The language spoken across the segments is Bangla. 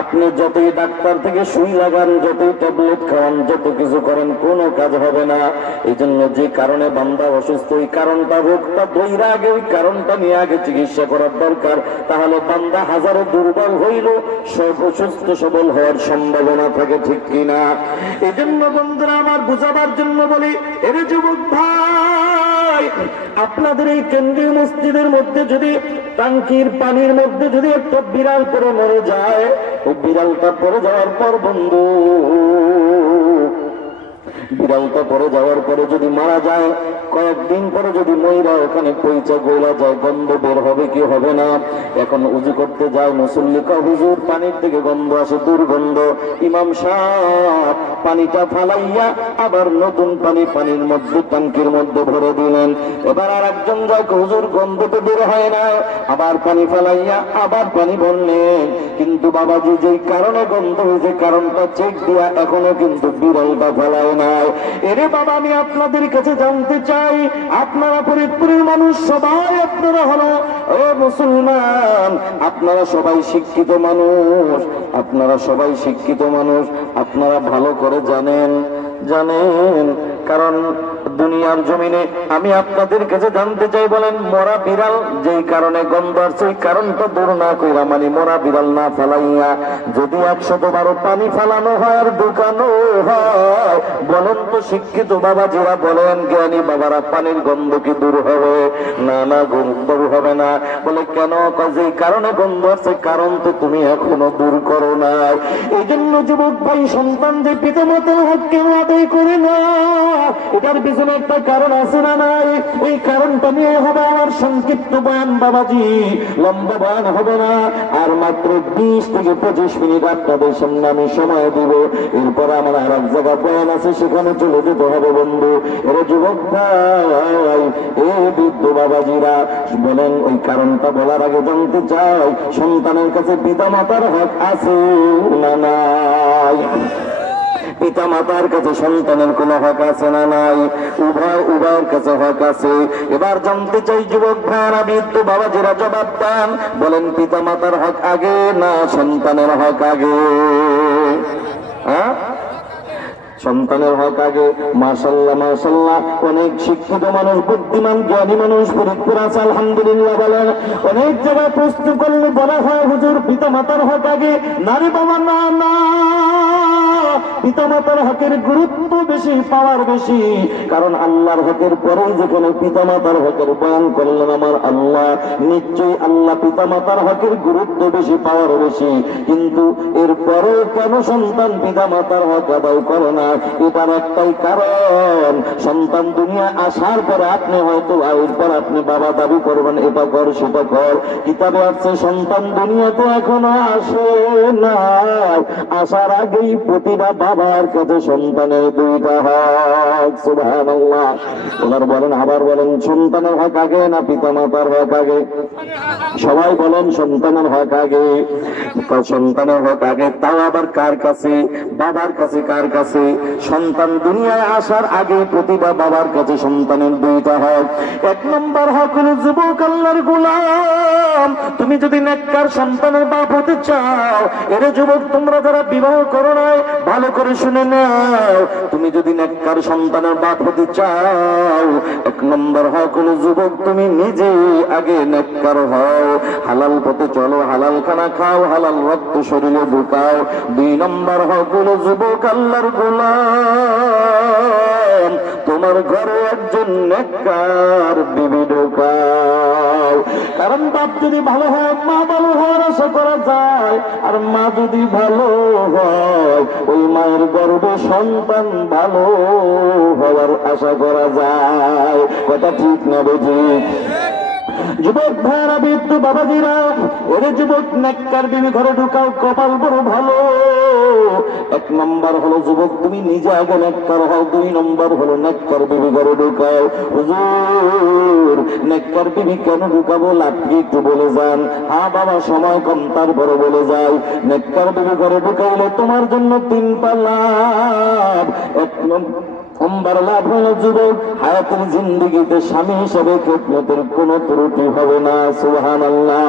আপনি যতই ডাক্তার থেকে সুই লাগান, যতই ট্যাবলেট খাওয়ান, যত কিছু করেন, কোনো কাজ হবে না। এই জন্য যে কারণে বান্দা অসুস্থ, ওই কারণটা রোগটা দইরা আগে ওই কারণটা নিয়ে আগে চিকিৎসা করার দরকার। তাহলে বান্দা হাজারো দুর্বল হইল সব অসুস্থ সবল হওয়ার সম্ভাবনা থাকে, ঠিক কিনা? এই জন্য বন্ধুরা আমার বুঝাবার জন্য বলি, এর যুবক ভাই, আপনাদের এই কেন্দ্রীয় মসজিদের মধ্যে যদি টাঙ্কির পানির মধ্যে যদি একটা বিড়াল পরে মরে যায়, ওই বিড়ালটা পরে যাওয়ার পর বন্ধু, বিড়ালটা পরে যাওয়ার পরে যদি মারা যায়, কয়েকদিন পরে যদি ময়রা ওখানে পয়সা গোলা যায়, গন্ধ বের হবে কি হবে না? এখন উজু করতে যায় মুসল্লি, হুজুর পানির থেকে গন্ধ আসে, দুর্গন্ধ। ইমাম সাহেব পানিটা ফালাইয়া আবার নতুন পানি পানির মধ্যে টাঙ্কির মধ্যে ভরে দিলেন। এবার আর একজন যায়, হুজুর গন্ধ তো বের হয় না, আবার পানি ফালাইয়া আবার পানি ভরলেন। কিন্তু বাবাজি যেই কারণে গন্ধ হয়েছে, কারণটা চেক দিয়া এখনো কিন্তু বিড়ালটা ফেলায় না। এরে বাবা, আমি আপনাদের কাছে জানতে চাই, আপনারা ফরিদপুরের মানুষ সবাই, আপনারা হলো ও মুসলমান, আপনারা সবাই শিক্ষিত মানুষ, আপনারা সবাই শিক্ষিত মানুষ, আপনারা ভালো করে জানেন, কারণ দুনিয়ার জমিনে আমি আপনাদের কাছে জানতে চাই, বলেন মরা বিড়াল যেই কারণে গন্ধ আসছে, ওই কারণটা দূর না কইরা, মানে মরা বিড়াল না ফেলাইয়া যদি 112 পানি ফেলানো হয় আর ঢুকানো হয়, বলেন তো শিক্ষিত বাবা যারা বলেন, জ্ঞানী বাবারা, পানির গন্ধ কি দূর হবে? না না, দূর হবে না। বলে কেন? যেই কারণে গন্ধ আসছে, কারণ তো তুমি এখনো দূর করো না। এই জন্য যুবক ভাই, সন্তান যে পিতা মাতার হক কেউ আদায় করে না, এটার পিছনে একটা কারণ আছে না নাই? ওই কারণটা নিয়ে হবে আমার সংক্ষিপ্ত বয়ান বাবাজি, লম্বা বয়ান হবে না। আর মাত্র 20 থেকে 25 মিনিট আপনাদের সামনে আমি সময় দিব, এরপর আমার আর এক জায়গা বয়ান আছে, সেখানে চলে যেতে হবে বন্ধু। এর যুবক ভাই, এ বৃদ্ধ বাবাজিরা বলেন, ওই কারণটা বলার আগে জানতে চাই, সন্তানের কাছে পিতা মাতার হক আছে না নাই? পিতা মাতার কাছে সন্তানের কোন হক আছে না নাই? উভয়ের কাছে হক আছে। এবার জানতে চাই যুবক ভাইরা, বৃদ্ধ বাবাজিরা জবাব দেন, বলেন পিতা মাতার হক আগে না সন্তানের হক আগে? হ্যাঁ, সন্তানের হক আগে। মাশাআল্লাহ মাশাআল্লাহ, অনেক শিক্ষিত মানুষ, বুদ্ধিমান জ্ঞানী মানুষ ফরিদপুর আছে আলহামদুলিল্লাহ। বলেন, অনেক জায়গায় প্রশ্ন করলে বলা হয়, হুজুর পিতা মাতার হক আগে। নারী বাবা, না না, পিতা মাতার হকের গুরুত্ব বেশি, পাওয়ার বেশি। কারণ আল্লাহর হকের পরেই যেখানে পিতা মাতার হকের বয়ান করলেন আমার আল্লাহ, নিশ্চয়ই আল্লাহ পিতা মাতার হকের গুরুত্ব বেশি, পাওয়ার বেশি। কিন্তু এরপরে কেন সন্তান পিতা মাতার হক আদায় করে না? এটার একটাই কারণ, সন্তান দুনিয়া আসার পরে আপনি হয়তো এরপর আপনি বাবা দাবি করবেন, এটা কর সেটা কর। কিতাবে আছে সন্তান দুনিয়াতে এখনো আসে না, আসার আগেই প্রতিটা বাবার কাছে সন্তানের 2টা হক। সুবহানাল্লাহ। ওনার বলেন, আবার বলেন, সন্তানের হক আগে না পিতা মাতার হক আগে? সবাই বলেন সন্তানের হক আগে। সন্তানের হক আগে, তাও আবার কার কাছে? বাবার কাছে। কার কাছে? সন্তান দুনিয়ায় আসার আগে প্রতিটা বাবার কাছে সন্তানের 2টা হক। 1 নম্বর হক হল যুবক আল্লাহর গোলাম, তুমি যদি নেককার সন্তানের বাপ হতে চাও, এর যুবক তোমরা যারা বিবাহ করো নাই, ভালো করে শুনে নাও, তুমি যদি নেককার সন্তানের বাপ হতে চাও, 1 নম্বর হক হল যুবক তুমি নিজে আগে নেককার হও, হালাল পথে চলো, হালাল খানা খাও, হালাল রক্ত শরীরে ঢুকাও। 2 নম্বর হক হল যুবক আল্লাহর গোলাম, তোমার ঘরে একজন নেককার বিবি ঢুকাও। কারণ বাপ যদি ভালো হয়, মা ভালো হওয়ার আশা করা যায়, আর মা যদি ভালো হয়, ওই মায়ের গর্ভে সন্তান ভালো হওয়ার আশা করা যায়। কথা ঠিক না বেঠিক? যুবক ভাইরা, বৃদ্ধ বাবাজিরা, এর যুবক নেককার বিবি ঘরে ঢুকাও, কপাল বড় ভালো। 1 নম্বর হলো যুবক তুমি নিজে আগে নেককার হও, 2 নম্বর হলো নেককার বিবি ঘরে ঢুকাও। হুজুর নেককার বিবি কেন ঢুকাবো, লাভ কি একটু বলে যান? হ্যাঁ বাবা, সময় কম, তারপরে বলে যাই। নেককার বিবি ঘরে ঢুকাইলে তোমার জন্য 3টা লাভ। 1 নাম্বার লাভ হলো যুবক, হায়াতের জিন্দেগিতে স্বামী হিসেবে খেদমতের কোন ত্রুটি হবে না। সুবহানাল্লাহ।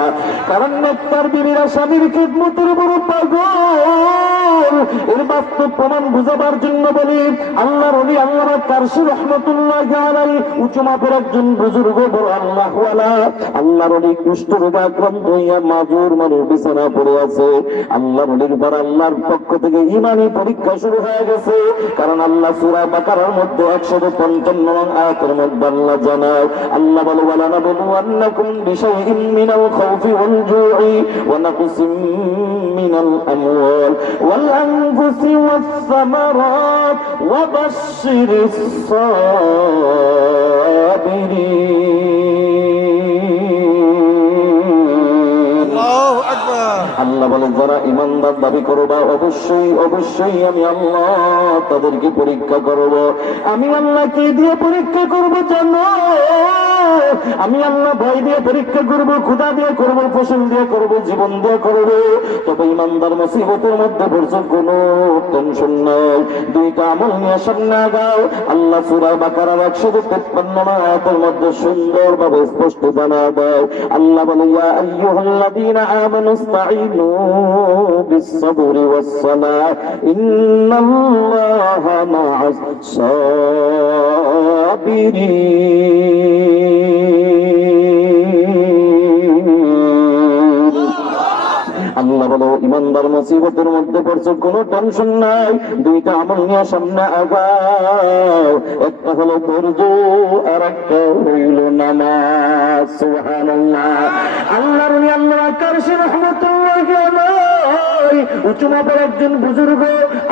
কারণ নেককার বিবিরা স্বামীর খেদমতের বড় পাগল। এর বাস্তব প্রমাণ বুঝাবার জন্য বলি, আল্লাহর ওলি আল্লামা কারশী রাহমাতুল্লাহি আলাইহি উঁচু মাপের একজন বুজুর্গ বড় আল্লাহওয়ালা। আল্লাহর ওলি কুষ্ঠরোগে আক্রান্ত হইয়া মাজুর মানুষ বিছানা পড়ে আছে। আল্লাহর ওলির পর আল্লাহর পক্ষ থেকে ঈমানি পরীক্ষা শুরু হয়ে গেছে। কারণ আল্লাহ সূরা বাকারার মধ্যে 155 নং আয়াতের মধ্যে আল্লাহ জানায়, আল্লাহ বলে ওয়ালানাবলুওয়ান্নাকুম বিশাইইম মিনাল খাউফি ওয়াল জু'i ওয়া নাকসিম মিনাল আমওয়াল ওয়াল আনফুসি ওয়াস সামারাত ওয়া বাশশিরিস সাবিরিন। আল্লাহু আকবার। আল্লাহ বলেন যারা ঈমানদার দাবি করবে অবশ্যই অবশ্যই আমি আল্লাহ তাদেরকে পরীক্ষা করব। আমি আল্লাহ কি দিয়ে পরীক্ষা করব জানো? আমি আল্লাহ ভয় দিয়ে পরীক্ষা করব, ক্ষুধা দিয়ে করব, ফসল দিয়ে করব, জীবন দিয়ে করব। তবে ঈমানদার মুসিবতের মধ্যে পড়ছে কোনো টেনশন নাই। দুইটা আমল নিয়ে সামনে আগাও। আল্লাহ সূরা বাকারার 153 আয়াতের মধ্যে সুন্দরভাবে স্পষ্ট জানায় দেয়। আল্লাহ বলে ইয়া আইয়ুহাল্লাযীনা আমানুস্তাঈনু বিস-সাবরি ওয়াস-সালাহ ইন্নাল্লাহা মা'আস সাবিরিন। আল্লাহ বলো ঈমানদার মুসিবতের মধ্যে পড়ছে কোনো টেনশন নাই। দুইটা আমল নিয়ে সামনে আগাও। একটা হলো ধৈর্য আর একটা হইল নামাজ। সুবহানাল্লাহ। আল্লাহর ওলি আল্লামা কারশী রাহমাতুল্লাহি আলাইহি উঁচু মাপের একজন বুজুর্গ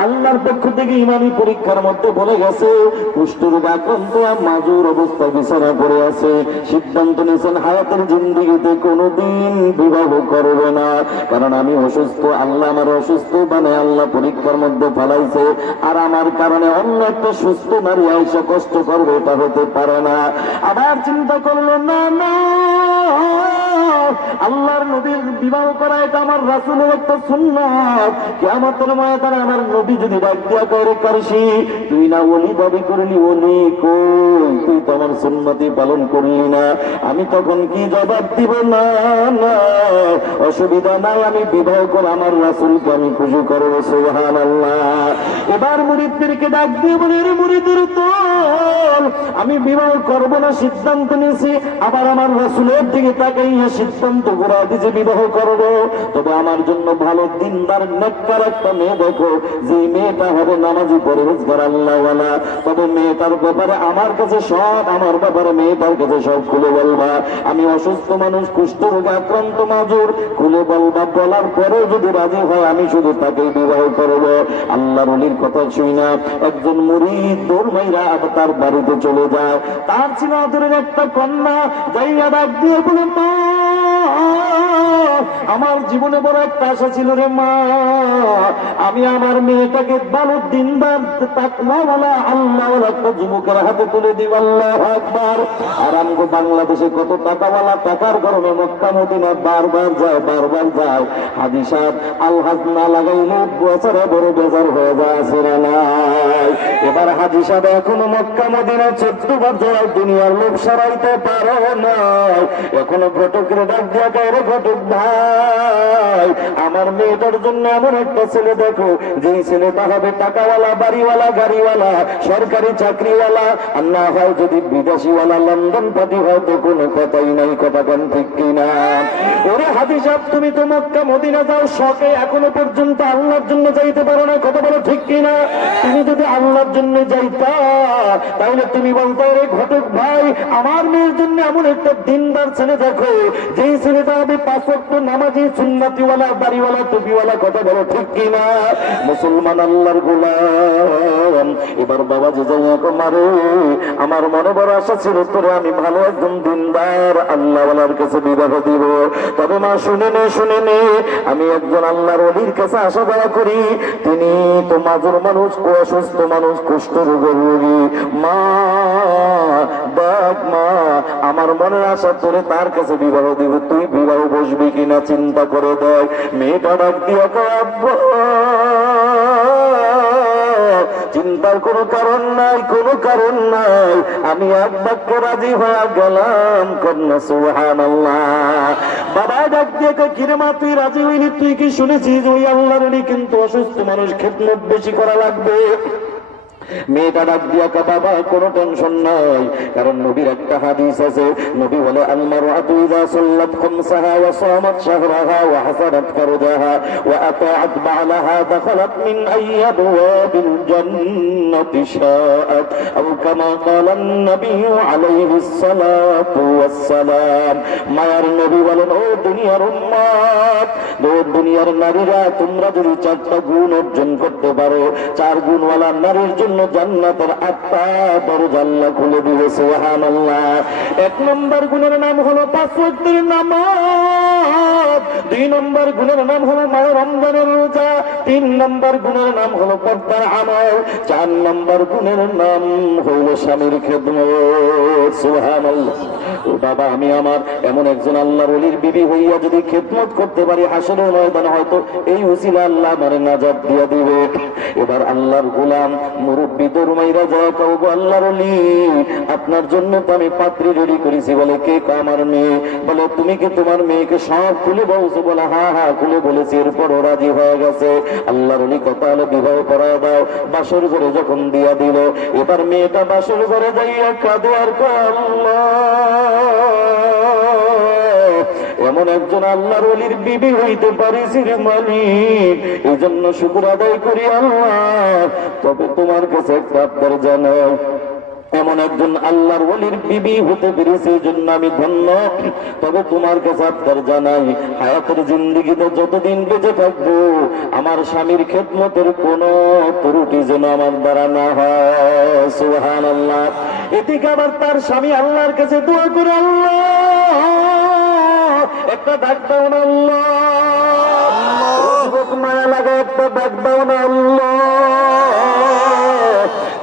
আল্লাহর পক্ষ থেকে ঈমানি পরীক্ষার মধ্যে বলে গেছে, কুষ্ঠরোগে আক্রান্ত মাজুর অবস্থায় বিছানা পড়ে আছে। সিদ্ধান্ত নিয়েছেন হায়াতের জিন্দেগিতে কোনোদিন বিবাহ করবে না। কারণ আমি অসুস্থ, আল্লাহ আমার অসুস্থ বানায় আল্লাহ পরীক্ষার মধ্যে ফেলাইছে। আর আমার কারণে অন্য একটা সুস্থ নারী আইসা কষ্ট করবে, এটা হতে পারে না। আবার চিন্তা করলো না না, আল্লাহর নবীর বিবাহ করা এটা আমার রাসূলের একটা সুন্নাত। কিয়ামতের ময়দানে আমার নবী যদি ডাক দিয়া কয় কারশী তুই না ওলি দাবি করলি, ওলি কই? তুই তো আমার সুন্নতি পালন করলি না। আমি তখন কি জবাব দিব? না না, অসুবিধা নাই, আমি বিবাহ করে আমার রাসূলকে আমি খুশি করবো। সুবহানাল্লাহ। এবার মুরিদদেরকে ডাক দিয়ে বলে, রে মুরিদের দল, আমি বিবাহ করব না সিদ্ধান্ত নিয়েছি। আবার আমার রাসূলের দিকে তাকাইয়া সিদ্ধান্ত ঘুরা দিয়েছে বিবাহ করব। তবে আমার জন্য ভালো দিনদার নেককার একটা মেয়ে দেখো, যে মেয়েটা হবে নামাজি পরহেজগার আল্লাহওয়ালা। তবে মেয়েটার ব্যাপারে আমার কাছে সব, আমার ব্যাপারে মেয়েটার কাছে সব খুলে বলবা। আমি অসুস্থ মানুষ, কুষ্ঠরোগে আক্রান্ত মাজুর, খুলে বলবা। বলার পরেও যদি রাজি হয় আমি শুধু তাকে বিবাহ করব। আল্লাহর ওলির কথা শুই না একজন মুরিদ দৌড় মাইরা তার বাড়িতে চলে যায়। তার ছিল আদরের একটা কন্যা। যাইয়া ডাক দিয়ে বলে, মা আমার জীবনে বড় একটা আশা ছিল রে মা, আমি আমার মেয়েটাকে ভালো দিনদার তাকওয়াওয়ালা আল্লাহওয়ালা একটা যুবকের হাতে তুলে দিব। আল্লাহু আকবার। আর আমগো বাংলাদেশে কত টাকাওয়ালা, টাকার গরমে মক্কা মদিনা বারবার যায় বারবার যায়। হাজী সাহেব আলহাজ না লাগাইলে বেচারা বড় বেজার হয়ে যায়, আছে না নাই? এবার হাজী সাহেব এখনো মক্কা মদিনা 14 বার যায়, দুনিয়ার লোক সারাইতে পারো না। এখনো ঘটকের ডাক দিয়া কয়, ঘটক ভাই আমার মেয়েটার জন্য এমন একটা ছেলে দেখো, যেই ছেলেটা হবে টাকাওয়ালা, বাড়িওয়ালা, গাড়িওয়ালা, সরকারি চাকরিওয়ালা, আর না হয় যদি বিদেশিওয়ালা, লন্ডন পাটি হয় তো কোনো কথাই নাই। কথা কেন ঠিক কিনা? ওরে হাজী সাহেব তুমি তো মক্কা মদিনা যাও শখে, এখনো পর্যন্ত আল্লাহর জন্য যাইতে পারো না। কথা বলো ঠিক কিনা? তুমি যদি আল্লাহর জন্য যাইতা তাহলে তুমি বলতো, রে ঘটক ভাই আমার মেয়ের জন্য এমন একটা দিনদার ছেলে দেখো, যেই ছেলেটা হবে 5 ওয়াক্ত নামাজি, সুন্নতিওয়ালা, বাড়িওয়ালা, টুপিওয়ালা। কথা বলো ঠিক কিনা? মুসলমান আল্লাহর গোলাম। এবার বাবা যে যাই মারে, আমার মনে বড় আশা ছিল তোরে আমি ভালো একজন দিনদার আল্লাহওয়ালার কাছে বিবাহ দিব। তবে মা শুনে নে, আমি একজন আল্লাহর ওলির কাছে আশা দয়া করি। তিনি তো মাজুর মানুষ, অসুস্থ মানুষ, কুষ্ঠরোগের রোগী। মা দেখ মা, আমার মনের আশা তোরে তার কাছে বিবাহ দিব, তুই বিবাহ বসবি কিনা চিন্তা করে দেখ। মেয়েটা ডাক দিয়া কয়, আব্বা চিন্তার কোনো কারণ নাই, কোনো কারণ নাই, আমি এক বাক্যে রাজি হয়ে গেলাম। কন্যা সুবহানাল্লাহ। বাবা ডাক দিয়ে কিরে মা তুই রাজি হইনি, তুই কি শুনেছিস ওই আল্লাহর ওলি কিন্তু অসুস্থ মানুষ, খেদমত বেশি করা লাগবে। মেয়েটা ডাক দিয়া বাবা কোনো টেনশন নাই, কারণ নবীর একটা হাদিস আছে, নবী বলে আল মারআতু ইযা সাল্লাত খামসাহা ওয়া সামাত শাহরাহা ওয়া হাসানাত ফারজাহা ওয়া আতাআত বা'লাহা দাখালাত মিন আইয়াবিল জান্নাতি শাআত আও কামা ক্বালা an-নবী আলাইহিস সালাতু ওয়াস সালাম। মায়ার নবী বলেন ও দুনিয়ার উম্মত, ও দুনিয়ার নারীরা, তোমরা যদি চারটা গুণ অর্জন করতে পারো, চার গুণওয়ালা নারীর জন্য জান্নাতের 8টা দরজা আল্লাহ খুলে দিবে। সুবহানাল্লাহ। 1 নম্বর গুণের নাম হলো 5 ওয়াক্তের নামাজ, 2 নম্বর গুণের নাম হলো মাহে রমজানের রোজা, 3 নম্বর গুণের নাম হলো পর্দার আমল, 4 নম্বর গুণের নাম হলো স্বামীর খেদমত। সুবহানাল্লাহ। ও বাবা, আমি আমার এমন একজন আল্লাহর ওলির বিবি হইয়া যদি খেদমত করতে পারি, হাসরের ময়দানে হয়তো এই উসিলা আল্লাহ আমারে নাজাত দিয়ে দিবে। এবার আল্লাহর গোলাম মুরব্বি দরমাইরা যায়, কও গো আল্লাহর ওলি, আপনার জন্য তো আমি পাত্রী রেডি করেছি। বলে কে? আমার মেয়ে। বলে তুমি কি তোমার মেয়েকে সব খুলে বলছো? বলে হ্যাঁ হ্যাঁ খুলে বলেছি। এরপর ও রাজি হয়ে গেছে। আল্লাহর ওলি কথা হলো বিবাহ করা দাও। বাসর ঘরে যখন দিয়া দিল, এবার মেয়েটা বাসর ঘরে যাইয়া কাঁদে আর কয় আল্লাহ, এমন একজন আল্লাহর ওলির বিবি হইতে পারিছি রে মালিক, এই জন্য শুকর আদায় করি আল্লাহ। তবে তোমার কাছে একটা আবদার জানাই, এমন একজন আল্লাহর ওলির বিবি হতে পেরেছে এই জন্য আমি ধন্য। তবে তোমার কাছে আবদার জানাই, হায়াতের জিন্দেগিতে যতদিন বেঁচে থাকবো, আমার স্বামীর খেদমতের কোনো ত্রুটি যেন আমার দ্বারা না হয়। সুবহানাল্লাহ। এদিকে আবার তার স্বামী আল্লাহর কাছে দোয়া করে, আল্লাহ একটা ডাক দাও না আল্লাহ, যুবক মায়া লাগা একটা ডাক দাও না আল্লাহ।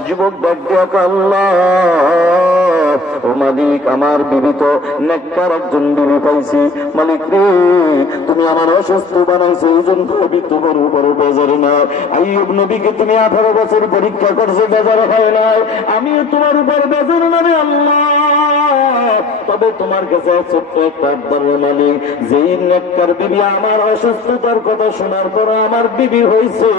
যুবক ডাক দিয়া আল্লাহ, ও মালিক, আমার বিবি তো নেককার একজন বিবি পাইছি। মালিক রে, তুমি আমার অসুস্থ বানাইছো, এই জন্য আমি তোমার উপর বেজার না। আইয়ুব নবীকে তুমি 18 বছর পরীক্ষা করছো, বেজার হয় নাই, আমিও তোমার উপর বেজার না রে আল্লাহ। তবে তোমার কাছে ছোট্ট একটা আবদার মালিক, যেই নেককার বিবি আমার অসুস্থতার কথা শোনার পর আমার বিবি হয়েছে,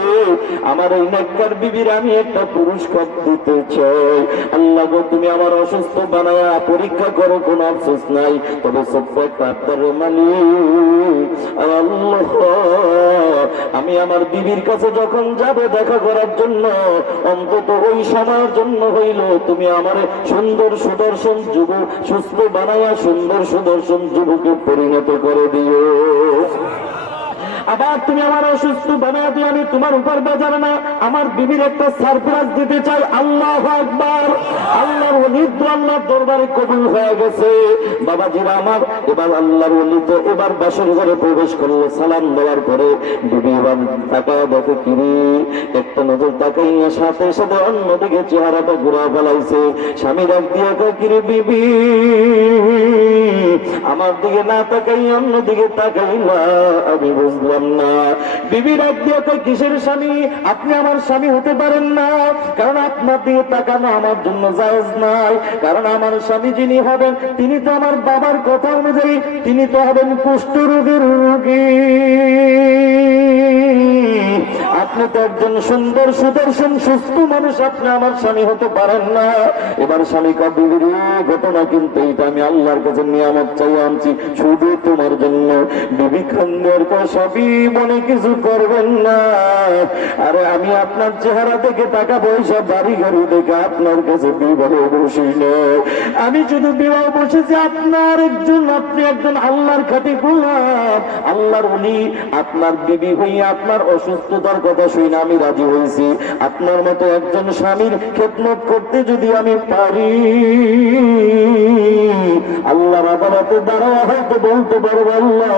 আমার এই নেককার বিবির আমি একটা পুরস্কার দিতে চাই। আল্লাহ গো, তুমি আমার অসুস্থ বানায়া পরীক্ষা করো, কোন আফসোস নাই। তবে ছোট্ট একটা আবদার মালিক, আল্লাহ, আমি আমার বিবির কাছে যখন যাবে দেখা করার জন্য, অন্তত ওই সময়ের জন্য হইল তুমি আমার সুন্দর সুদর্শন যুবক সুস্থ বানায়া সুন্দর সুদর্শন যুবকে পরিণত করে দিও। আবার তুমি আমার অসুস্থ বানায় দিয়ে আমি তোমার উপর বেজার না, আমার বিবির একটা সারপ্রাইজ দিতে চাই। আল্লাহু আকবার। আল্লাহর ওলি তো আল্লাহর দরবারে কবুল হয়ে গেছে। বাবাজিরা আমার, এবার আল্লাহর ওলি তো এবার বাসর ঘরে প্রবেশ করলো। সালাম দেওয়ার পরে বিবি এবার তাকায় দেখে, কিরে, একটা নজর তাকাইয়া সাথে সাথে অন্যদিকে চেহারাটা ঘুরা ফেলাইছে। স্বামী ডাক দিয়ে কয়, কিরে বিবি, আমার দিকে না তাকাই অন্যদিকে তাকাইলা, আমি বুঝলাম না। বিবি ডাক দিয়ে কয়, কিসের স্বামী? আপনি আমার স্বামী হতে পারেন না, কারণ আপনার দিকে তাকানো আমার জন্য জায়েজ নাই। কারণ আমার স্বামী যিনি হবেন, তিনি তো আমার বাবার কথা অনুযায়ী তিনি তো হবেন কুষ্ঠরোগের রোগী। আপনি তো একজন সুন্দর সুদর্শন সুস্থ মানুষ, আপনি আমার স্বামী হতে পারেন না। এবার স্বামী কয়, বিবির ঘটনা কিন্তু এটা আমি আল্লাহর কাছে নিয়ামত চাই আনছি শুধু তোমার জন্য। বিবি খান্দের সবই মনে কিছু করবেন না, আরে আমি আপনার চেহারা থেকে টাকা পয়সা বাড়ি গাড়ি দেখে আপনার কাছে বিবাহ বসি না। আমি শুধু বিবাহ বসেছি আপনার একজন, আপনি একজন আল্লাহর খাঁটি গোলাম, আল্লাহর ওলি। আপনার বিবি হইয়া আপনার অসুস্থতার কথা শুনে আমি রাজি হয়েছি। আপনার মতো একজন স্বামীর খেদমত করতে যদি আমি পারি, আল্লাহর আদালতে দাঁড়ায় হয়তো বলতে পারবো, আল্লাহ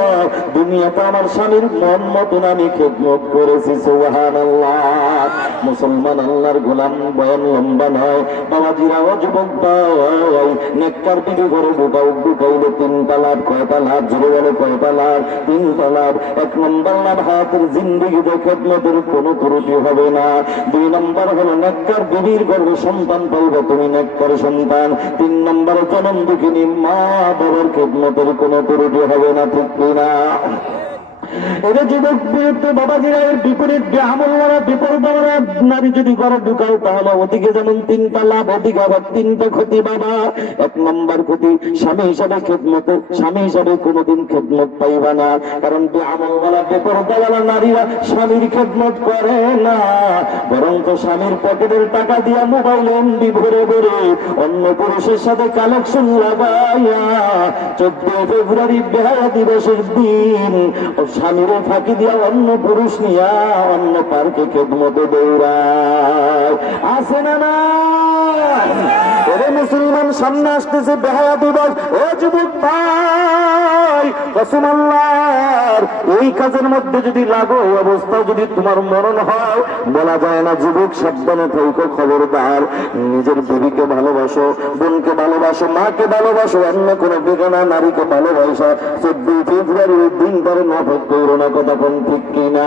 দুনিয়াতে আমার স্বামীর মন মতন আমি খেদমত করেছি। সুবহানাল্লাহ। মুসলমান আল্লাহর গোলাম, বয়ান লম্বা নয়। বাবাজিরা, ও যুবক ভাই, নেককার বিবি ঘরে ঢুকাইলে 3টা লাভ। কয়টা লাভ? জোরে বলে কয়টা লাভ? 3টা লাভ। 1 নম্বর লাভ, হায়াতের জিন্দেগিতে খেদমতের কোনো ত্রুটি হবে না। 2 নম্বর হলো নেককার বিবির গর্ভে সন্তান পাইবে, তুমি নেককার সন্তান। 3 নম্বর জনম দুঃখিনী মা বাবার খেদমতের কোনো ত্রুটি হবে না, ঠিক কিনা? এর যুবক বিরুদ্ধে বাবাজিরা এর বিপরীত বেআমলওয়ালা বিপরীতওয়ালা নারী যদি ঘরে ঢুকাও তাহলে ওদিকে যেমন 3টা লাভ, ওদিকে আবার 3টা ক্ষতি। বাবা 1 নম্বর ক্ষতি, স্বামী হিসাবে খেদমত, স্বামী হিসাবে কোনোদিন খেদমত পাইবা না। কারণ বেআমলওয়ালা বিপরীতওয়ালা নারীরা স্বামীর খেদমত করে না, বরং তো স্বামীর পকেটের টাকা দিয়া মোবাইল এমবি ভরে ভরে অন্য পুরুষের সাথে কালেকশন লাগাইয়া 14 ফেব্রুয়ারি বেহায়া দিবসের দিন স্বামীর ফাঁকি দিয়া অন্য পুরুষ নিয়া অন্য পার্কে খেদমতে দৌড়ায়। আছে না না? ওরে মুসলমান, সামনে আসতেছে বেহায়া দিবস। ও যুবক ভাই, কসম আল্লাহর, এই কাজের মধ্যে যদি লাগো, এই অবস্থায় যদি তোমার মরণ হয়, বলা যায় না। যুবক সাবধানে থাকো, খবরদার। নিজের বিবিকে ভালোবাসো, বোনকে ভালোবাসো, মাকে ভালোবাসো, অন্য কোনো বেগানা নারীকে ভালোবাসা 14 ফেব্রুয়ারির দিন ধরে নাটক করো না। কথা কোন ঠিক কিনা?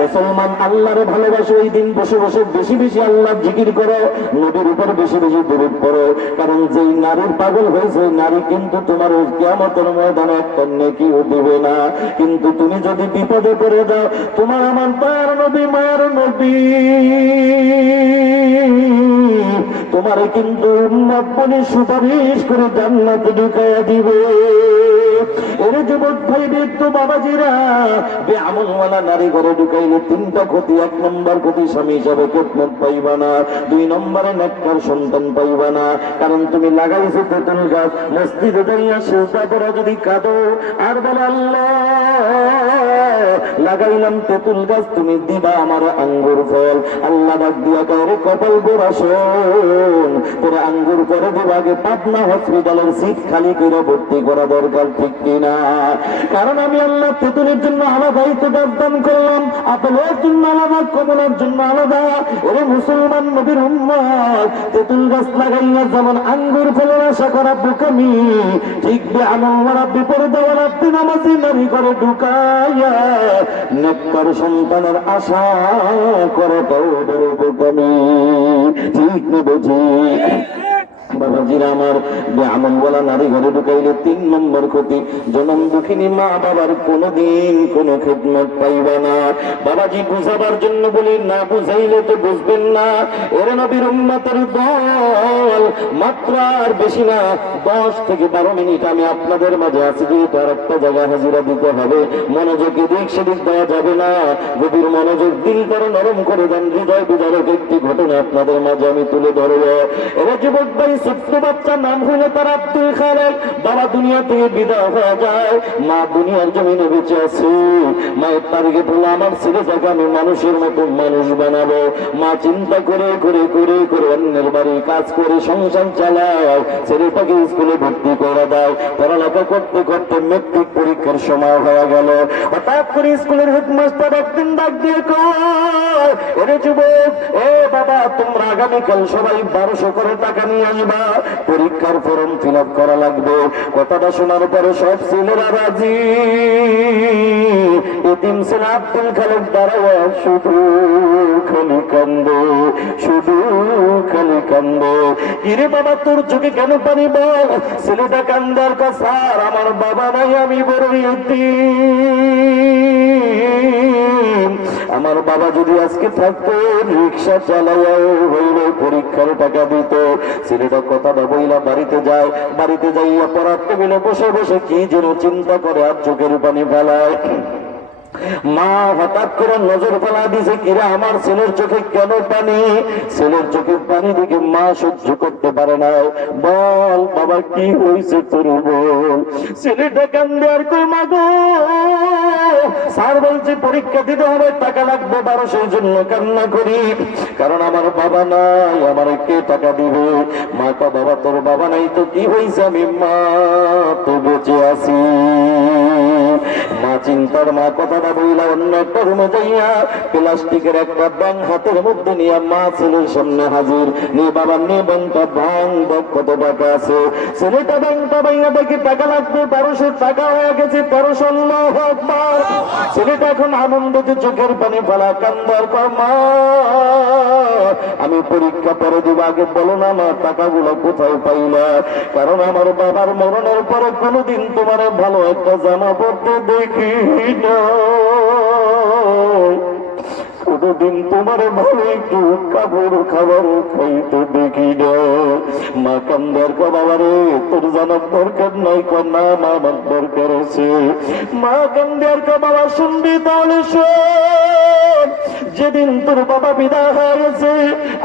মুসলমান, আল্লাহরে ভালোবাসো, এই দিন বসে বসে বেশি বেশি আল্লাহ জিকির করো, নবীর উপর বেশি বেশি দরুদ পড়ো। কারণ যেই নারীর পাগল হয়েছে, নারী কিন্তু তোমার কিয়ামতের ময়দানে একটা নেকিও দিবে না। কিন্তু তুমি যদি বিপদে পড়ে যাও, তোমার আমার তার নবী, মায়ের নবী তোমারে কিন্তু উম্মত বলে সুপারিশ করে জান্নাতে ঢুকাইয়া দিবে। এর যুবক ভাই, বৃদ্ধ বাবাজিরা, বেআমলওয়ালা নারী ঘরে ঢুকাইলে 3টা ক্ষতি। 1 নম্বর ক্ষতি, স্বামী হিসাবে খেদমত পাইবা না। 2 নম্বরে নেককার সন্তান পাইবা না। কারণ তুমি লাগাইছো তেঁতুল গাছ, মসজিদে দাঁড়িয়ে সিজদা করে যদি কাঁদো আর বলো আল্লাহ লাগাইলাম তেঁতুল গাছ, তুমি দিবা আমার আঙ্গুর ফল। আল্লাহ ডাক দিয়া কয়, কপাল গোড়া শোন, তোরা আঙ্গুর করে দিবা, আগে পাবনা হসপিটালের সিট খালি করে ভর্তি করা দরকার, ঠিক কিনা? কারণ আমি আল্লাহ তেঁতুলের জন্য আলাদাই তো দান করলাম, আপেলের জন্য আলাদা, কমলার জন্য আলাদা। ওরে মুসলমান নবীর উম্মত, তেঁতুল গাছ লাগাইয়া যেমন আঙ্গুর ফলের আশা করা বোকামি, ঠিক বেআমলওয়ালা বিপরীতওয়ালা নামাজি নারী করে ঢুকাইয়া নেককার সন্তানের আশা করাটাও বড় বোকামি, ঠিক না? বুঝি বাবাজিরা আমার, বেআমলওয়ালা নারী ঘরে ঢুকাইলে 3 নম্বর ক্ষতি, জনম দুঃখিনী মা বাবার কোনদিন কোনো খেদমত পাইবে না। বাবাজি বুঝাবার জন্য বলি, না বুঝাইলে তো বুঝবেন না। এর নবীর উম্মতের দল মাত্র আর বেশি না, 10 থেকে 12 মিনিট আমি আপনাদের মাঝে আছি, যেহেতু আর একটা জায়গায় হাজিরা দিতে হবে। মনোযোগ এদিক সেদিক দেওয়া যাবে না, গভীর মনোযোগ দিল করে নরম করে দেন। হৃদয় বিদারক একটি ঘটনা আপনাদের মাঝে আমি তুলে ধরবো। এবার যুবক ভাই, ছোট্ট বাচ্চা, নাম হইল তার আব্দুল খালেক। বাবা দুনিয়া থেকে বিদায় হয়ে যায়, মা দুনিয়ার জমিনে বেঁচে আছে। মায়ের টার্গেট হলো আমার ছেলেটাকে আমি মানুষের মতো মানুষ বানাবো। মা চিন্তা করে করে করে করে অন্যের বাড়ি কাজ করে সংসার চালায়, ছেলেটাকে স্কুলে ভর্তি করে দাও। পড়ালেখা করতে করতে মেট্রিক পরীক্ষার সময় হয়ে গেল। হঠাৎ করে স্কুলের হেডমাস্টার একদিন ডাক দিয়ে কয়, ওরে যুবক, এ বাবা, তোমরা আগামীকাল সবাই 1200 করে টাকা নিয়ে আসবা, পরীক্ষার ফর্ম ফিল আপ করা লাগবে। কথাটা শোনার পরে সব ছেলেরা রাজি। এতিম ছেলে আব্দুল খালেক দাঁড়ায় শুধু খালি কান্দে, শুধু খালি কান্দে। কিরে বাবা, তোর চোখে কেন পানি বল? ছেলেটা কান্দার কথা, আমার বাবা নাই, আমি বড় এতিম। আমার বাবা যদি আজকে থাকতো, রিক্সা চালাইয়াও হইলে পরীক্ষার টাকা দিত। ছেলেটা কথাটা বইলা বাড়িতে যায়, বাড়িতে যাইয়া পড়ার টেবিলে বসে বসে কি যেন চিন্তা করে আর চোখের পানি ফেলায়। মা হঠাৎ করে নজর ফেলা দিছে, কিরা আমার ছেলের চোখে কেন পানি? ছেলের চোখে পানি দেখে মা সহ্য করতে পারে না। বল বাবা, কি হয়েছে তোর, বল। ছেলেটা কান্দে আর কই, মা গো, স্যার বলছে পরীক্ষা দিতে হবে, টাকা লাগবে 1200, জন্য কান্না করি। কারণ আমার বাবা নাই, আমার কে টাকা দিবে? মা কা, বাবা তোর বাবা নাই তো কি হয়েছে? আমি মা তো বেঁচে আছি। মা চিন্তার মা কথাটা বইলা অন্য একটা রুমে যাইয়া প্লাস্টিকের একটা ব্যাং হাতের মধ্যে নিয়ে মা ছেলের সামনে হাজির। নিয়ে বাবা নিয়ে ব্যাংকটা ভাঙ, দেখ কত টাকা আছে। ছেলেটা ব্যাংকটা ভাইয়া দেখি টাকা লাগবে 1200 টাকা হয়ে গেছে 1300। আল্লাহু আকবার। ছেলেটা এখন আনন্দতে চোখের পানি ফেলা, কান্দার কর মা আমি পরীক্ষা পরে দিব, আগে বলো না মা টাকাগুলো কোথায় পাইলা? কারণ আমার বাবার মরণের পরে কোনোদিন তোমার ভালো একটা জামা পড়তে দেখি না, কোনদিন তোমার ভালো একটু কাপড় খাবার খাইতে দেখি না। মা কান্দার কো বাবা রে তোর জানার দরকার নাই, কন্যা মা আমার দরকার আছে। মা কান্দার কো বাবা শুনবি তাহলে শোন, যেদিন তোর বাবা বিদায় হয়ে গেছে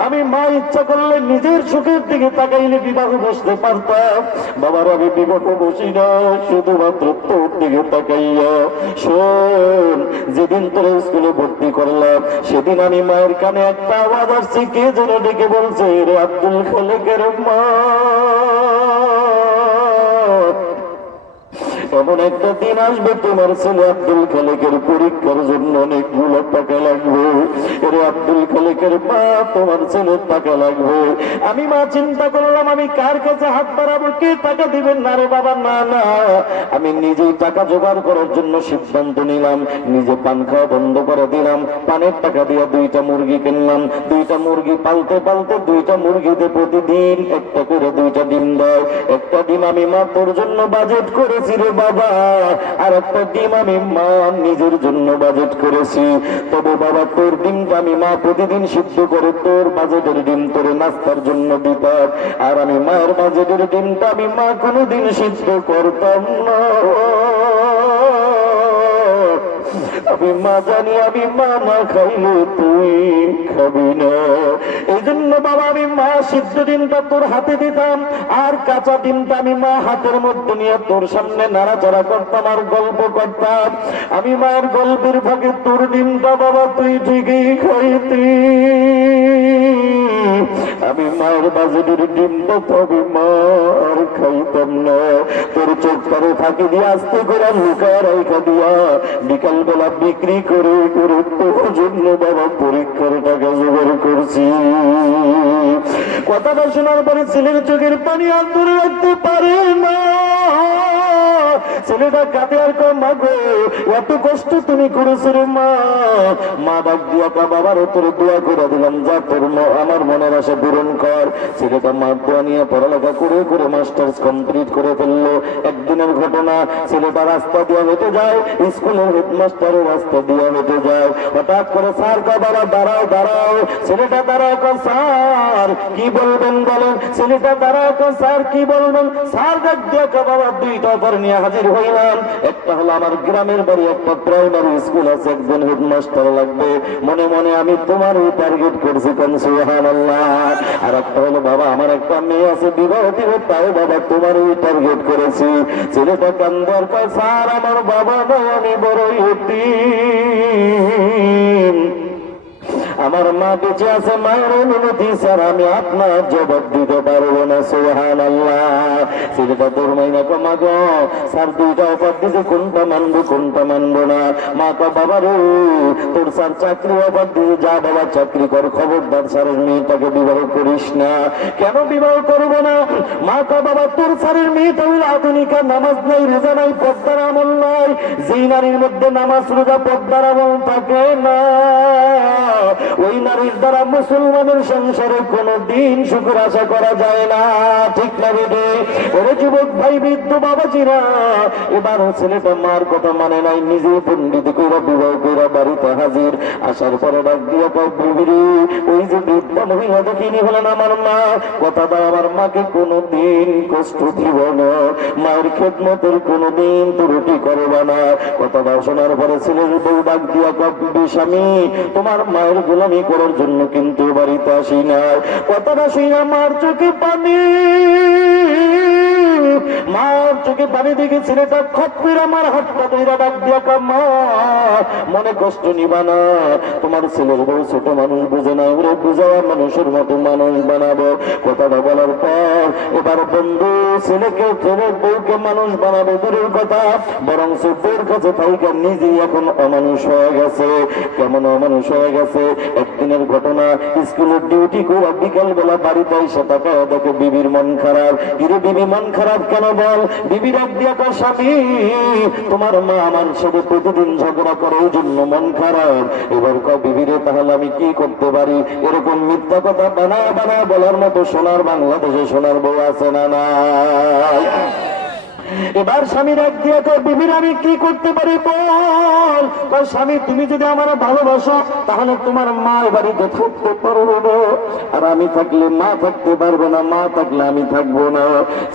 আমি মা ইচ্ছা করলে নিজের সুখের দিকে তাকাইলে বিবাহ বসতে পারতাম। বাবার আমি বিবাহ বসি না, শুধুমাত্র তোর দিকে তাকাইয়া। শোন যেদিন তোর স্কুলে ভর্তি করলাম সেদিন আমি মায়ের কানে একটা আওয়াজ আসছে, কে যেন ডেকে বলছে রে আব্দুল খালেকের মা। এমন একটা দিন আসবে তোমার ছেলে আব্দুল খালেকের পরীক্ষার জন্য অনেকগুলো টাকা লাগবে। এরে আব্দুল খালেকের মা তোমার ছেলের টাকা লাগবে। আমি মা চিন্তা করলাম আমি কার কাছে হাত বাড়াবো, কে টাকা দিবেন? না রে বাবা না না, আমি নিজেই টাকা জোগাড় করার জন্য সিদ্ধান্ত নিলাম। নিজে পান খাওয়া বন্ধ করে দিলাম। পানের টাকা দিয়ে 2টা মুরগি কিনলাম। 2টা মুরগি পালতে পালতে 2টা মুরগিতে প্রতিদিন একটা করে 2টা ডিম দেয়। একটা ডিম আমি মা তোর জন্য বাজেট করেছি রে বাবা, আর একটা ডিম আমি মা নিজের জন্য বাজেট করেছি। তবে বাবা তোর ডিমটা আমি মা প্রতিদিন সিদ্ধ করে তোর বাজেটের ডিম তোর নাস্তার জন্য দিতাম, আর আমি মায়ের বাজেটের ডিমটা আমি মা কোনোদিন সিদ্ধ করতাম না। আমি মা জানি আমি মা না খাইলে তুই খাবি না, এই জন্য বাবা আমি মা সিদ্ধ ডিমটা তোর হাতে দিতাম, আর কাঁচা ডিমটা আমি মা হাতের মধ্যে নিয়ে তোর সামনে নাড়াচাড়া করতাম আর গল্প করতাম। আমি মায়ের গল্পের ভাগে তোর ডিমটা বাবা তুই ঠিকই খাইতি। আমি মায়ের বাজেটের ডিমটা তবে মা আর খাইতাম না। তোর চোখটারে ফাঁকি দিয়ে আস্তে করে লুকায় রাইখা দিয়া বিকাল বেলা বিক্রি করে করে তোর জন্য বাবা পরীক্ষার টাকা জোগাড় করছি। কথাটা শোনার পরে ছেলের চোখের পানি আর ধরে রাখতে পারে না। ছেলেটা কাঁদে আর কয় মা গো এত কষ্ট তুমি করেছো রে মা। মা ডাক দিয়া কা বাবার তোর দোয়া করে দিলাম, যা তোর আমার মনের আশা পূরণ কর। ছেলেটা মার দোয়া নিয়ে পড়ালেখা করে করে মাস্টার্স কমপ্লিট করে ফেললো। একদিনের ঘটনা, ছেলেটা রাস্তা দিয়ে হেঁটে যায়, স্কুলের হেডমাস্টারও রাস্তা দিয়ে হেঁটে যায়। হঠাৎ করে স্যার কা বাবা দাঁড়াও দাঁড়াও। ছেলেটা দাঁড়াও কা স্যার কি বলবেন বলেন। ছেলেটা দাঁড়াও কা স্যার কি বলবেন। স্যার ডাক দিয়া কা বাবা 2টা অফার নিয়ে হাজির হইলাম। একটা হলো আমার গ্রামের বাড়ি একটা প্রাইমারি স্কুল আছে, একজন হেডমাস্টার লাগবে। মনে মনে আমি তোমারই টার্গেট করছি, সুবহানাল্লাহ। আর একটা হলো বাবা আমার একটা মেয়ে আছে বিবাহ দিবে, তাও বাবা তোমারই টার্গেট করেছি। ছেলেটা কান্দার কয় স্যার আমার বাবা নয় আমি বড় ইতিম, আমার মা বেঁচে আছে, মায়ের অনুমতি স্যার আমি আপনার জবাব দিতে পারবো না। সুবহানাল্লাহ। ছেলেটা তোর মাইনা কো মা গো স্যার 2টা অফার দিতে কোনটা মানবো কোনটা মানবো না। মা কো বাবা রে তোর স্যার চাকরি অফার দিয়ে যা বাবা চাকরি কর, খবরদার স্যারের মেয়েটাকে বিবাহ করিস না। কেন বিবাহ করবো না? মা কো বাবা তোর স্যারের মেয়েটা হলো আধুনিকা, নামাজ নাই রোজা নাই পর্দার আমল নাই। যেই নারীর মধ্যে নামাজ রোজা পর্দার আমল থাকে না ওই নারীর দ্বারা মুসলমানের সংসারে কোনদিন সুখের আশা করা যায় না। ঠিক না বেটে? ওরে যুবক ভাই বৃদ্ধ বাবাজিরা, এবার ছেলেটা মার কথা মানে নাই, নিজে পণ্ডিত কইরা বিবাহ কইরা বাড়িতে হাজির। আসার পরে ডাক দিয়ে কয় বিবিরে ওই যে বৃদ্ধা মহিলা দেখিনি হলেন আমার মা, কথা দাও আমার মাকে কোনদিন কষ্ট দিব না, মায়ের খেদমতের কোনদিন ত্রুটি করবে না। কথা দাও। শোনার পরে ছেলের বউ ডাক দিয়া কয় স্বামী তোমার মায়ের গোলামি করার জন্য কিন্তু বাড়িতে আসি না। কথাটা শুনে মার চোখে পানি। মার চোখে পানি দেখে ছেলেটা খপ্পির আমার হাতটা ধরে ডাক দিয়া মা মনে কষ্ট নিবা না, তোমার ছেলের বউ ছোট মানুষ বুঝে না, ওরে বুঝাওয়া মানুষের মতো মানুষ বানাবো। কথাটা বলার পর এবার বন্ধু ছেলেকে ছেলের বউকে মানুষ বানাবে দূরের কথা, বরং বউর কাছে থাইকা নিজেই এখন অমানুষ হয়ে গেছে। কেমন অমানুষ হয়ে গেছে? একদিনের ঘটনা, স্কুলের ডিউটি করে বিকাল বেলা বাড়িতে এসে টাকা দেখে বিবির মন খারাপ। কিরে বিবি মন খারাপ কেন বল? বিবির এক দিয়া কর স্বামী তোমার মা আমার সাথে প্রতিদিন ঝগড়া করে ওই জন্য মন খারাপ। এবার ক বিবিরে তাহলে আমি কি করতে পারি? এরকম মিথ্যা কথা বানায় বানায় বলার মতো সোনার বাংলাদেশে সোনার বউ আছে না নাই? এবার স্বামীর এক দিয়ে বিবির আমি কি করতে পারি বল? স্বামী তুমি যদি আমার ভালোবাসো তাহলে তোমার মা বাড়িতে থাকতে পারবো না, আর আমি থাকলে মা থাকতে পারবো না, মা থাকলে আমি থাকবো না।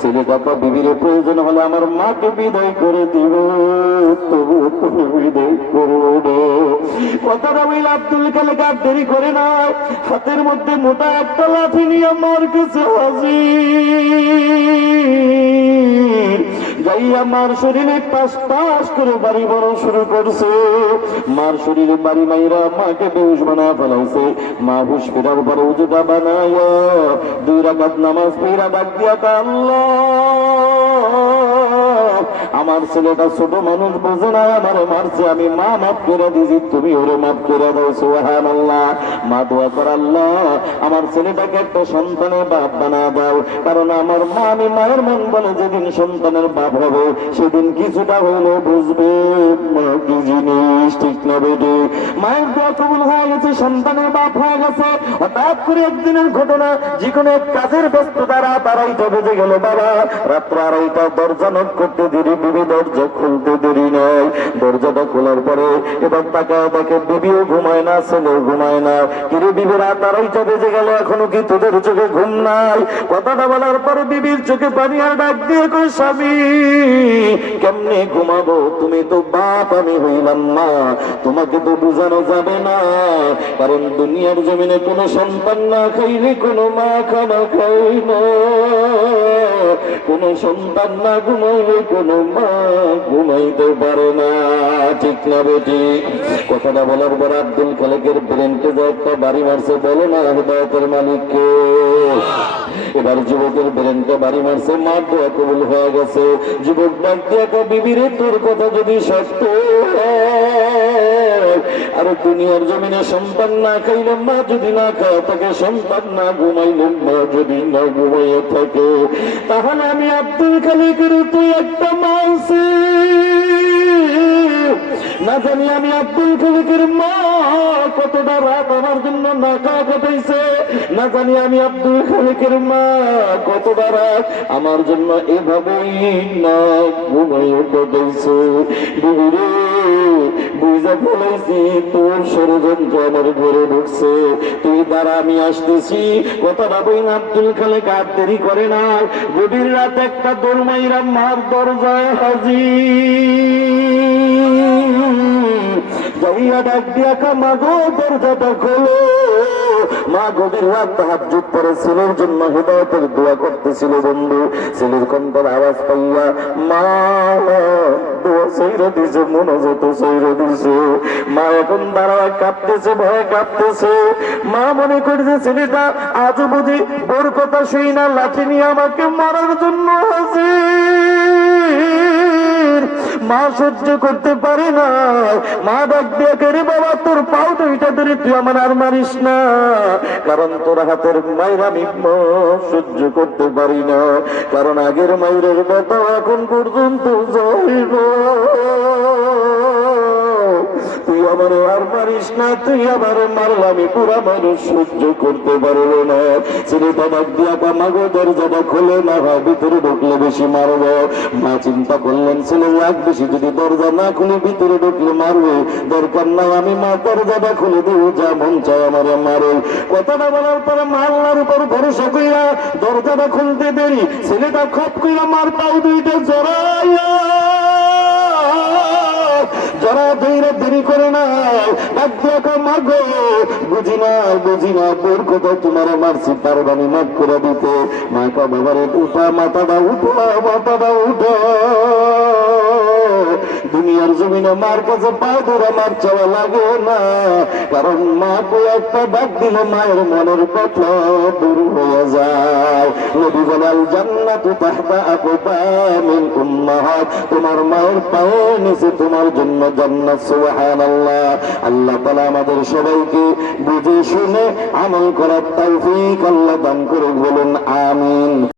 ছেলেটা তো বিবির প্রয়োজন হলে আমার মাকে বিদায় করে দিব, তবু তুমি বিদায় করবো না। কথাটা বলে আব্দুল খালেক আর দেরি করে না, হাতের মধ্যে মোটা একটা লাঠি নিয়ে আমার কাছে হাজির। যাইয়া মার শরীরে পাশ পাশ করে বাড়ি বড় শুরু করছে। মার শরীরে বাড়ি মাইরা মাকে বেহুশ বানায় ফেলাইছে। মা হুশ ফেরার পরে উজুটা বানায় 2 রাকাত নামাজ পড়া ডাক দিয়া আল্লাহ, আমার ছেলেটা ছোট মানুষ বোঝে না, আমারে মারছে, আমি মা মাফ করে দিয়েছি, তুমি ওরে মাফ করে দাও। সুবহানাল্লাহ। মা দোয়া কর, আল্লাহ আমার ছেলেটাকে একটা সন্তানের বাপ বানা দাও, কারণ আমার মা, আমি মায়ের মন বলে যেদিন সন্তানের বাপ হবে সেদিন কিছুটা হলো বুঝবে মা কি জিনিস, ঠিক না বেটে? মায়ের দোয়া কবুল হয়ে গেছে, সন্তানের বাপ হয়ে গেছে। হঠাৎ করে একদিনের ঘটনা, যে কোনো এক কাজের ব্যস্ততা, রাত 2:30 বেজে গেল বাবা। রাত্র 2:30 দরজা নক করতে দেরি, বিবি দরজা খুলতে দেরি নয়। দরজাটা খোলার পরে এবার তাকায় দেখে বিবিও ঘুমায় না, ছেলেও ঘুমায় না। কিরে বিবি, রাত 2:30 বেজে গেল, এখনো কি তোদের চোখে ঘুম নাই? কথাটা বলার পরে বিবির চোখে পানি আর ডাক দিয়ে কই স্বামী কেমনে ঘুমাবো? তুমি তো বাপ, আমি হইলাম মা, তোমাকে তো বুঝানো যাবে না, কারণ দুনিয়ার জমিনে কোনো সন্তান না খাইলে কোনো মা খানা খাই না, কোনো সন্তান না ঘুমাইলে কোনো মা ঘুমাইতে পারে না, ঠিক না বেটি? কথাটা বলার পর আব্দুল খালেকের ব্রেনকে যে একটা বাড়ি মারছে, বলো না হেদায়েতের মালিককে। এবার যুবকের ব্রেনকে বাড়ি মারছে, মার দোয়া কবুল হয়ে গেছে। যুবক ডাক দিয়ে বিবিরে, তোর কথা যদি সত্য আর দুনিয়ার জমিনে সন্তান না খাইলে মা যদি না খায় থাকে, সন্তান না ঘুমাইলে মা যদি না ঘুমাইয়ে থাকে, তাহলে আমি আব্দুল খালেকের তুই একটা মানছি না জানি আমি আব্দুল খালেকের মা কতটা রাত আমার জন্য না খাওয়া কাটাইছে, না জানি আমি আব্দুল খালেকের মা কতটা রাত আমার জন্য এভাবেই না ঘুমাইয়ে কাটাইছে। বুড়ি বুঝা ফেলাইছি তোর ষড়যন্ত্র আমার ঘরে ঢুকছে, তুই দ্বারা আমি আসতেছি। কথাটা বই না আব্দুল খালেক আর দেরি করে না, গভীর রাত একটা দোরমাইরা মার দরজায় হাজির। যাইয়া ডাক দিয়া মা গো দরজাটা খোলো। মা গভীর রাত তাহাজ্জুদ পড়ে ছেলের জন্য হিদায়াতের দোয়া করতেছিল। বন্ধু ছেলের কণ্ঠের আওয়াজ পাইয়া মা দোয়া সইরা দিছে, মনোযত সইরা দিছে। মা এখন দাঁড়ায় কাঁপতেছে, ভয়ে কাঁপতেছে। মা মনে করছে ছেলেটা আজও বুঝি বোর কথা শুই না লাঠি নিয়ে আমাকে মারার জন্য হাজির। মা সহ্য করতে পারে না, মা ডাক দিয়ে করে বাবা তোর পাও দুইটা ধরে তুই আমার আর মারিস না, কারণ তোর হাতের মায়ের আমি সহ্য করতে পারি না, কারণ আগের মায়ের মতো এখন পর্যন্ত যাইব। তুই আমার আর মারিস না, তুই আমার মারলে আমি পুরা মানুষ সহ্য করতে পারবো না। ছেলেটা ডাক দিয়া মাগো দরজাটা খোলে না, হয় ভিতরে ঢুকলে বেশি মারবো। মা চিন্তা করলেন ছেলে এক বেশি যদি দরজা না খুলে ভিতরে ঢুকলে মারবে, দরকার নাই আমি মা দরজাটা খুলে দেবো, যা মন চায় আমারে মারে। কথাটা বলার পরে মাল্লার উপর ভরসা কইরা দরজাটা খুলতে দেরি, ছেলেটা খপ কইরা মার পাও দুইটা জড়াইয়া যারা দেরি করে না ডাক দিয়া কও, মা গো বুঝি না বোর কথা তোমার মারছি, পারবানি মাফ করে দিতে। মা কও, বাবারে উঠা, মাথাটা উঠো, দুনিয়ার জমিনে মার কাছে পা ধরে মার চাওয়া লাগে না, কারণ মা কো একটা ডাক দিলে মায়ের মনের কথা দূর হয়ে যায়। নবী বলাল জান্নাতু তাহতা আকদামিল উম্মাহাত, তোমার মায়ের পায়ের নিচে তোমার জন্য জান্নাত। সুবহানাল্লাহ। আল্লাহ তাআলা আমাদের সবাইকে বুঝে শুনে আমল করার তৌফিক আল্লাহ দান করুক, বলুন আমিন।